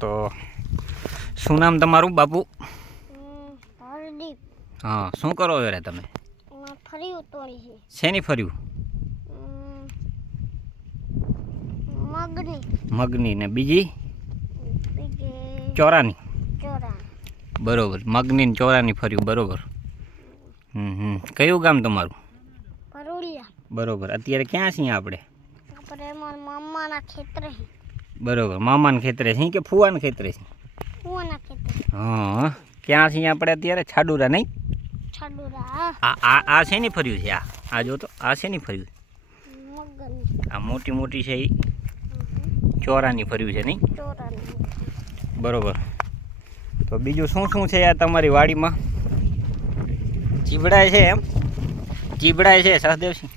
તો શું નામ તમારું બાપુ? હરદીપ. હા શું કરો છો રે તમે? ફર્યું ફરી છે શેની ફર્યું? મગની. મગની ને બીજી? ચોરાની. ચોરા બરોબર મગની ને ચોરાની ફર્યું બરોબર. હમ હમ. કયું ગામ તમારું? બરોબર અત્યારે ક્યાં છીએ આપણે? આપણે મારા મામાના ખેતરે બરોબર. મામાના ખેતરે છે કે ફુવાના ખેતરે છે? હા. ક્યાં છીએ આપણે અત્યારે? છાડુરા નહીં? છાડુરા. આ આ આ શેની ફર્યું છે? આ આ જો તો આ શેની ફર્યું? મગની. આ મોટી મોટી છે એ ચોરાની ફર્યું છે નહીં? બરોબર. તો બીજું શું શું છે આ તમારી વાડીમાં? ચીબડાય છે એમ? ચીબડાય છે સહદેવસિંહ?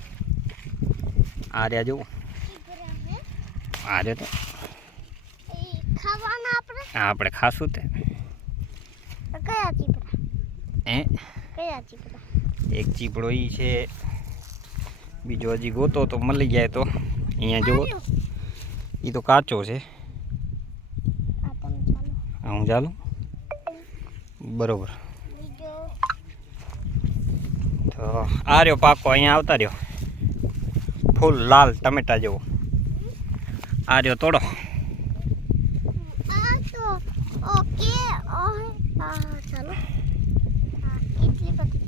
આ રહ્યા જુઓ. આ રહ્યો તો. આ આપણે ખાશું તે. કયા ચીપડા? એ કયા ચીપડા? એક ચીપડો ઈ છે બીજો હજી ગોતો તો મળી જાય તો. અહીંયા જો એ તો કાચો છે. હું ચાલુ? બરોબર. તો આ રહ્યો પાકો અહીંયા આવતા રહ્યો. ફૂલ લાલ ટમેટા જેવો. આ રહ્યો તોડો આ તો ઓકે આ ચાલો હા કેટલી બધી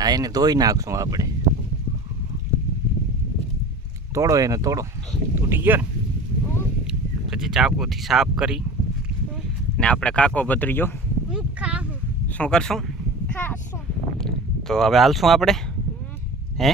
આ એને ધોઈ નાખશું આપણે તોડો એને તોડો તૂટી ગયો ને પછી ચાકુથી સાફ કરી ને આપણે કાકો બદરી ગયો શું કરશું તો હવે હાલશું આપણે હે.